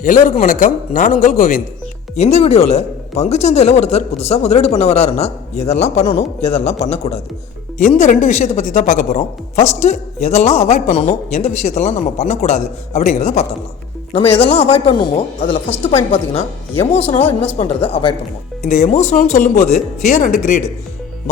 எல்லோருக்கும் வணக்கம். நான் உங்கள் கோவிந்த். இந்த வீடியோவில் பங்குச்சந்தையில் ஒருத்தர் புதுசாக முதலீடு பண்ண வராருன்னா எதெல்லாம் பண்ணணும் எதெல்லாம் பண்ணக்கூடாது? இந்த ரெண்டு விஷயத்தை பற்றி தான் பார்க்க போகிறோம் ஃபஸ்ட்டு எதெல்லாம் அவாய்ட் பண்ணணும் எந்த விஷயத்தெல்லாம் நம்ம பண்ணக்கூடாது அப்படிங்கிறத பார்த்துடலாம். நம்ம எதெல்லாம் அவாய்ட் பண்ணுமோ அதில் ஃபஸ்ட்டு பாயிண்ட் பார்த்தீங்கன்னா எமோஷனலாக இன்வெஸ்ட் பண்ணுறதை அவாய்ட் பண்ணணும் இந்த எமோஷனல்னு சொல்லும்போது ஃபியர் அண்ட் கிரேடு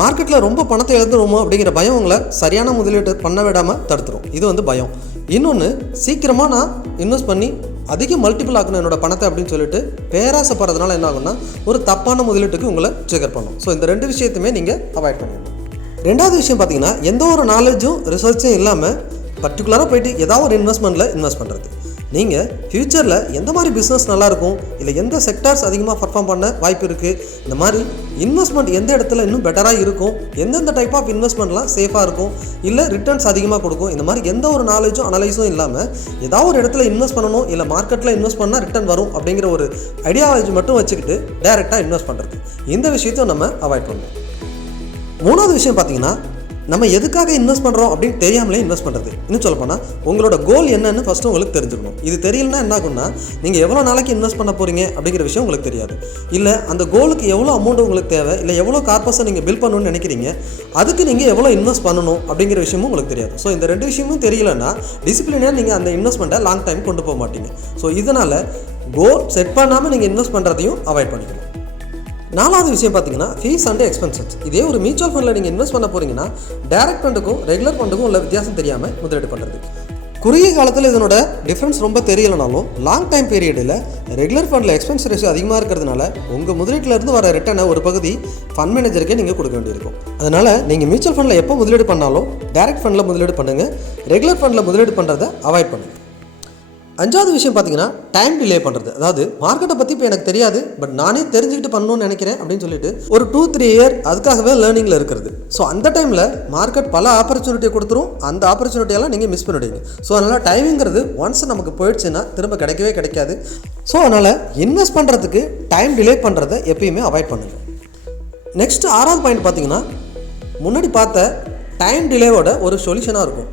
மார்க்கெட்டில் ரொம்ப பணத்தை இழந்துருமோ அப்படிங்கிற பயம் உங்களை சரியான முதலீடு பண்ண விடாமல் தடுத்துரும். இது வந்து பயம். இன்னொன்று சீக்கிரமாக நான் இன்வெஸ்ட் பண்ணி அதிக மல்டிபிள் ஆக்கணும் என்னோட பணத்தை அப்படின்னு சொல்லிட்டு பேராசைப்படுறதுனால என்ன ஆகும்னா ஒரு தப்பான முதலீட்டுக்கு உங்களை ட்ரிகர் பண்ணும். ஸோ இந்த ரெண்டு விஷயத்தையுமே நீங்கள் அவாய்ட் பண்ணிடணும் ரெண்டாவது விஷயம் பார்த்தீங்கன்னா எந்த ஒரு நாலேஜும் ரிசர்ச்சும் இல்லாமல் பர்டிகுலராக போயிட்டு ஏதாவது ஒரு இன்வெஸ்ட்மெண்ட்டில் இன்வெஸ்ட் பண்ணுறது நீங்கள் ஃப்யூச்சரில் எந்த மாதிரி பிஸ்னஸ் நல்லாயிருக்கும்? இல்லை எந்த செக்டார்ஸ் அதிகமாக பர்ஃபார்ம் பண்ண வாய்ப்பு இருக்குது இந்த மாதிரி இன்வெஸ்ட்மெண்ட் எந்த இடத்துல இன்னும் பெட்டராக இருக்கும்? எந்தெந்த டைப் ஆஃப் இன்வெஸ்ட்மெண்ட்லாம் சேஃபாக இருக்கும்? இல்லை ரிட்டர்ன்ஸ் அதிகமாக கொடுக்கும்? இந்த மாதிரி எந்த ஒரு நாலேஜும் அனலைஸும் இல்லாமல் ஏதாவது ஒரு இடத்துல இன்வெஸ்ட் பண்ணணும் இல்லை மார்க்கெட்டில் இன்வெஸ்ட் பண்ணால் ரிட்டர்ன் வரும் அப்படிங்கிற ஒரு ஐடியாலஜி மட்டும் வச்சுக்கிட்டு டேரெக்டாக இன்வெஸ்ட் பண்ணுறது இந்த விஷயத்தையும் நம்ம அவாய்ட் பண்ணணும். மூணாவது விஷயம் பார்த்தீங்கன்னா நம்ம எதுக்காக இன்வெஸ்ட் பண்ணுறோம் அப்படின்னு தெரியாமலே இன்வெஸ்ட் பண்ணுறது இன்னும் சொல்லப்போனால் உங்களோட கோல் என்னன்னு ஃபஸ்ட்டு உங்களுக்கு தெரிஞ்சுக்கணும். இது தெரியலனா என்ன ஆகும்னா நீங்கள் எவ்வளோ நாளைக்கு இன்வெஸ்ட் பண்ண போகிறீங்க அப்படிங்கிற விஷயம் உங்களுக்கு தெரியாது. இல்லை அந்த கோலுக்கு எவ்வளோ அமௌண்ட் உங்களுக்கு தேவை இல்லை எவ்வளோ கார்பஸை நீங்கள் பில் பண்ணணும்னு நினைக்கிறீங்க அதுக்கு நீங்கள் எவ்வளோ இன்வெஸ்ட் பண்ணணும் அப்படிங்கிற விஷயமும் உங்களுக்கு தெரியாது. ஸோ இந்த ரெண்டு விஷயமும் தெரியலன்னா டிசிப்ளினாக நீங்கள் அந்த இன்வெஸ்ட்மெண்ட்டை லாங் டைம் கொண்டு போக மாட்டீங்க. ஸோ இதனால் கோல் செட் பண்ணாமல் நீங்கள் இன்வெஸ்ட் பண்ணுறதையும் அவாய்ட் பண்ணிக்கணும். நாலாவது விஷயம் பார்த்தீங்கன்னா ஃபீஸ் அண்ட் எக்ஸ்பென்சஸ் இதே ஒரு மியூச்சுவல் ஃபண்டில் நீங்கள் இன்வெஸ்ட் பண்ண போறீங்கன்னா டேரக்ட் ஃபண்டுக்கும் ரெகுலர் ஃபண்டுக்கும் உள்ள வித்தியாசம் தெரியாமல் முதலீடு பண்ணுறது குறுகிய காலத்தில் இதனோட டிஃப்ரென்ஸ் ரொம்ப தெரியலனாலும் லாங் டைம் பீரியடில் ரெகுலர் ஃபண்டில் எக்ஸ்பென்ஸ் ரேஷியோ அதிகமாக இருக்கிறதுனால உங்கள் முதலீட்டிலேருந்து வர ரிட்டனை ஒரு பகுதி ஃபண்ட் மேனேஜருக்கே நீங்கள் கொடுக்க வேண்டியிருக்கும். அதனால் நீங்கள் மியூச்சுவல் ஃபண்டில் எப்போ முதலீடு பண்ணாலும் டேரக்ட் ஃபண்டில் முதலீடு பண்ணுங்கள் ரெகுலர் ஃபண்டில் முதலீடு பண்ணுறதை அவாய்ட் பண்ணுங்கள் அஞ்சாவது விஷயம் பார்த்தீங்கன்னா டைம் டிலே பண்ணுறது அதாவது மார்க்கெட்டை பற்றி இப்போ எனக்கு தெரியாது பட் நானே தெரிஞ்சுக்கிட்டு பண்ணணும்னு நினைக்கிறேன் அப்படின்னு சொல்லிட்டு ஒரு டூ த்ரீ இயர் அதுக்காகவே லேர்னிங்கில் இருக்கிறது. ஸோ அந்த டைமில் மார்க்கெட் பல ஆப்பர்ச்சுனிட்டியை கொடுத்துரும். அந்த ஆப்பர்ச்சுனிட்டியெல்லாம் நீங்கள் மிஸ் பண்ணிடுவீங்க. ஸோ அதனால் டைமிங்கிறது ஒன்ஸ் நமக்கு போயிடுச்சுன்னா திரும்ப கிடைக்கவே கிடைக்காது. ஸோ அதனால் இன்வெஸ்ட் பண்ணுறதுக்கு டைம் டிலே பண்ணுறதை எப்பயுமே அவாய்ட் பண்ணுங்கள் நெக்ஸ்ட் ஆறாவது பாயிண்ட் பார்த்தீங்கன்னா முன்னாடி பார்த்த டைம் டிலேவோட ஒரு சொல்யூஷனாக இருக்கும்.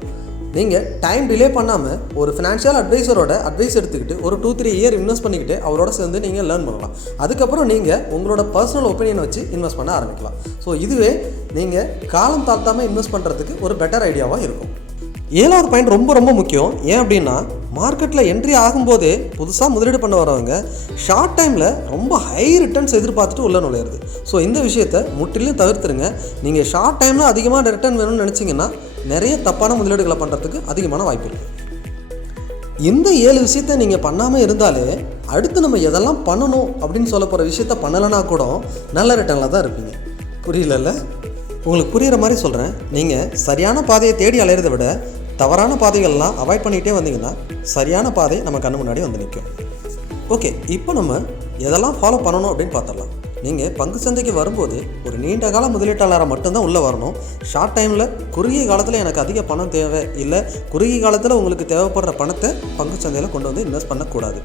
நீங்கள் டைம் டிலே பண்ணாமல் ஒரு ஃபினான்ஷியல் அட்வைசரோட அட்வைஸ் எடுத்துக்கிட்டு ஒரு டூ த்ரீ இயர் இன்வெஸ்ட் பண்ணிக்கிட்டு அவரோட சேர்ந்து நீங்கள் லேர்ன் பண்ணலாம். அதுக்கப்புறம் நீங்கள் உங்களோட பர்சனல் ஒப்பீனியன் வச்சு இன்வெஸ்ட் பண்ண ஆரம்பிக்கலாம். ஸோ இதுவே நீங்கள் காலம் தாழ்த்தாமல் இன்வெஸ்ட் பண்ணுறதுக்கு ஒரு பெட்டர் ஐடியாவாக இருக்கும். ஏழாவது பாயிண்ட் ரொம்ப ரொம்ப முக்கியம். ஏன் அப்படின்னா மார்க்கெட்டில் என்ட்ரி ஆகும்போதே புதுசாக முதலீடு பண்ண வரவங்க ஷார்ட் டைமில் ரொம்ப ஹை ரிட்டர்ன்ஸ் எதிர்பார்த்துட்டு உள்ளே நுழையிறது. ஸோ இந்த விஷயத்தை முற்றிலும் தவிர்த்துருங்க. நீங்கள் ஷார்ட் டைமில் அதிகமாக ரிட்டர்ன் வேணும்னு நினச்சிங்கன்னா நிறைய தப்பான முதலீடுகளை பண்ணுறதுக்கு அதிகமான வாய்ப்பு இருக்குது இந்த ஏழு விஷயத்த நீங்கள் பண்ணாமல் இருந்தாலே அடுத்து நம்ம எதெல்லாம் பண்ணணும் அப்படின்னு சொல்ல போகிற விஷயத்த பண்ணலைன்னா கூட நல்ல ரிட்டர்னில் தான் இருப்பீங்க. புரியலல்ல? உங்களுக்கு புரிகிற மாதிரி சொல்கிறேன் நீங்கள் சரியான பாதையை தேடி அலையிறதை விட தவறான பாதைகள்லாம் அவாய்ட் பண்ணிகிட்டே வந்தீங்கன்னா சரியான பாதை நம்ம கண்ணு முன்னாடி வந்து நிற்கும். ஓகே இப்போ நம்ம எதெல்லாம் ஃபாலோ பண்ணணும் அப்படின்னு பார்த்துடலாம். நீங்கள் பங்கு சந்தைக்கு வரும்போது ஒரு நீண்ட கால முதலீட்டாளராக மட்டும்தான் உள்ளே வரணும். ஷார்ட் டைமில் குறுகிய காலத்தில் எனக்கு அதிக பணம் தேவை இல்லை குறுகிய காலத்தில் உங்களுக்கு தேவைப்படுற பணத்தை பங்கு சந்தையில் கொண்டு வந்து இன்வெஸ்ட் பண்ணக்கூடாது.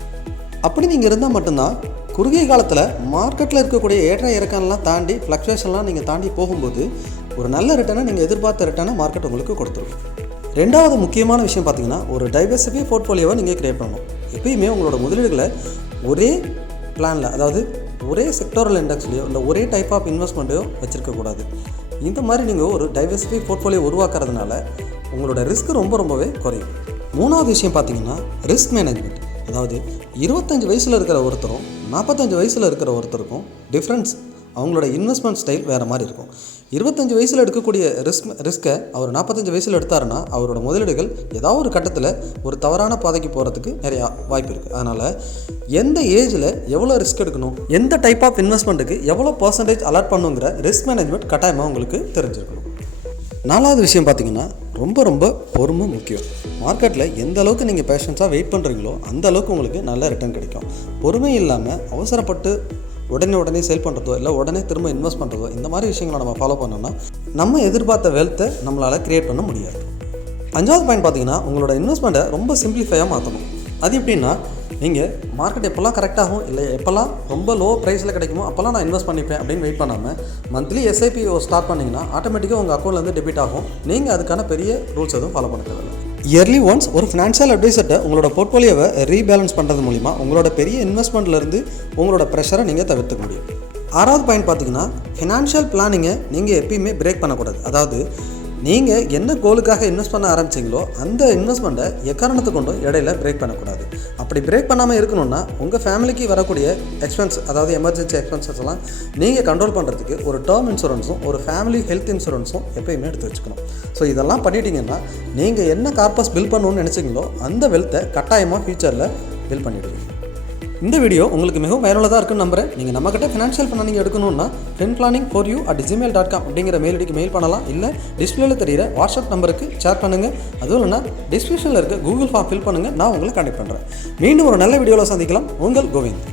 அப்படி நீங்கள் இருந்தால் மட்டும்தான் குறுகிய காலத்தில் மார்க்கெட்டில் இருக்கக்கூடிய ஏற்ற இறக்கம்லாம் தாண்டி ஃப்ளக்சுவேஷன்லாம் நீங்கள் தாண்டி போகும்போது ஒரு நல்ல ரிட்டர்னை நீங்கள் எதிர்பார்த்த ரிட்டர்னை மார்க்கெட் உங்களுக்கு கொடுத்துருக்கும் ரெண்டாவது முக்கியமான விஷயம் பார்த்தீங்கன்னா ஒரு டைவர்சிஃபை போர்ட்ஃபோலியோவை நீங்கள் கிரியேட் பண்ணணும். எப்பயுமே உங்களோட முதலீடுகளை ஒரே பிளானில் அதாவது ஒரே செக்டோரல் இண்டெக்ஸ்லையோ இல்லை ஒரே டைப் ஆஃப் இன்வெஸ்ட்மெண்ட்டையோ வச்சுருக்கக்கூடாது. இந்த மாதிரி நீங்கள் ஒரு டைவர்சிஃபை போர்ட்ஃபோலியோ உருவாக்குறதுனால உங்களோட ரிஸ்க் ரொம்ப ரொம்பவே குறையும். மூணாவது விஷயம் பார்த்தீங்கன்னா ரிஸ்க் மேனேஜ்மெண்ட் அதாவது இருபத்தஞ்சி வயசில் இருக்கிற ஒருத்தரும் நாற்பத்தஞ்சு வயசில் இருக்கிற ஒருத்தருக்கும் டிஃப்ரென்ஸ் அவங்களோட இன்வெஸ்ட்மெண்ட் ஸ்டைல் வேறு மாதிரி இருக்கும். இருபத்தஞ்சி வயசில் எடுக்கக்கூடிய ரிஸ்க் ரிஸ்க்கை அவர் நாற்பத்தஞ்சு வயசில் எடுத்தாருன்னா அவரோட முதலீடுகள் ஏதாவது ஒரு கட்டத்தில் ஒரு தவறான பாதைக்கு போகிறதுக்கு நிறையா வாய்ப்பு இருக்குது அதனால் எந்த ஏஜில் எவ்வளோ ரிஸ்க் எடுக்கணும் எந்த டைப் ஆஃப் இன்வெஸ்ட்மெண்ட்டுக்கு எவ்வளோ பர்சன்டேஜ் அலாட் பண்ணுங்கிற ரிஸ்க் மேனேஜ்மெண்ட் கட்டாயமாக உங்களுக்கு தெரிஞ்சிருக்கணும். நாலாவது விஷயம் பார்த்தீங்கன்னா ரொம்ப ரொம்ப பொறுமை முக்கியம். மார்க்கெட்டில் எந்த அளவுக்கு நீங்கள் பேஷன்ஸாக வெயிட் பண்ணுறீங்களோ அந்த அளவுக்கு உங்களுக்கு நல்ல ரிட்டர்ன் கிடைக்கும். பொறுமை இல்லாமல் அவசரப்பட்டு உடனே உடனே சேல் பண்ணுறதோ இல்லை உடனே திரும்ப இன்வெஸ்ட் பண்ணுறதோ இந்த மாதிரி விஷயங்களை நம்ம ஃபாலோ பண்ணோம்னா நம்ம எதிர்பார்த்த வெல்த்தை நம்மளால் க்ரியேட் பண்ண முடியாது. அஞ்சாவது பாயிண்ட் பார்த்தீங்கன்னா உங்களோட இன்வெஸ்ட்மெண்ட்டை ரொம்ப சிம்பிளிஃபையாக மாற்றணும் அது எப்படின்னா நீங்கள் மார்க்கெட் எப்போல்லாம் கரெக்டாகும் இல்லை எப்போல்லாம் ரொம்ப லோ ப்ரைஸில் கிடைக்குமோ அப்போல்லாம் நான் இன்வெஸ்ட் பண்ணிப்பேன் அப்படின்னு வெயிட் பண்ணாமல் மந்த்லி எஸ்ஐபி ஸ்டார்ட் பண்ணிங்கன்னா ஆட்டோமேட்டிக்காக உங்கள் அக்கௌண்ட்லேருந்து டெபிட் ஆகும். நீங்கள் அதுக்கான பெரிய ரூல்ஸ் எதுவும் ஃபாலோ பண்ண தேவையில்லை. இயர்லி ஒன்ஸ் ஒரு ஃபினான்ஷியல் அட்வைசர்கிட்ட உங்களோட போர்ட்ஃபோலியோவை ரீபேலன்ஸ் பண்ணுறது மூலிமா உங்களோட பெரிய இன்வெஸ்ட்மெண்ட்லேருந்து உங்களோட ப்ரெஷரை நீங்கள் தவிர்த்துக்க முடியும். ஆறாவது பாயிண்ட் பார்த்தீங்கன்னா ஃபினான்ஷியல் பிளானிங்கை நீங்கள் எப்பயுமே பிரேக் பண்ணக்கூடாது. அதாவது நீங்கள் என்ன கோலுக்காக இன்வெஸ்ட் பண்ண ஆரம்பிச்சிங்களோ அந்த இன்வெஸ்ட்மெண்ட்டை எக்காரணத்தை கொண்டும் இடையில பிரேக் பண்ணக்கூடாது. அப்படி பிரேக் பண்ணாமல் இருக்கணும்னா உங்கள் ஃபேமிலிக்கு வரக்கூடிய எக்ஸ்பென்ஸ் அதாவது எமர்ஜென்சி எக்ஸ்பென்சஸ் எல்லாம் நீங்கள் கண்ட்ரோல் பண்ணுறதுக்கு ஒரு டேர்ம் இன்சூரன்ஸும் ஒரு ஃபேமிலி ஹெல்த் இன்சூரன்ஸும் எப்பயுமே எடுத்து வச்சுக்கணும். ஸோ இதெல்லாம் பண்ணிட்டீங்கன்னா நீங்கள் என்ன கார்பஸ் பில் பண்ணணும்னு நினச்சிங்களோ அந்த வெல்த்தை கட்டாயமாக ஃப்யூச்சரில் பில் பண்ணிவிடுவீங்க இந்த வீடியோ உங்களுக்கு மிகவும் பயனுள்ளதாக இருக்குன்னு நம்புறேன். நீங்கள் நம்மக்கிட்ட ஃபினான்ஷியல் பிளானிங் எடுக்கணும்னா friend planning for you at Gmail dot com அப்படிங்கிற மெயில் ஐடிக்கு மெயில் பண்ணலாம். இல்லை டிஸ்பிளேல தெரியிற வாட்ஸ்அப் நம்பருக்கு ஷேர் பண்ணுங்கள் அதுவும் இல்லைனா டிஸ்கிரிப்ஷனில் இருக்க கூகுள் ஃபார்ம் ஃபில் பண்ணுங்கள் நான் உங்களுக்கு கண்டெக்ட் பண்ணுறேன் மீண்டும் ஒரு நல்ல வீடியோவில் சந்திக்கலாம். உங்கள் கோவிந்த்.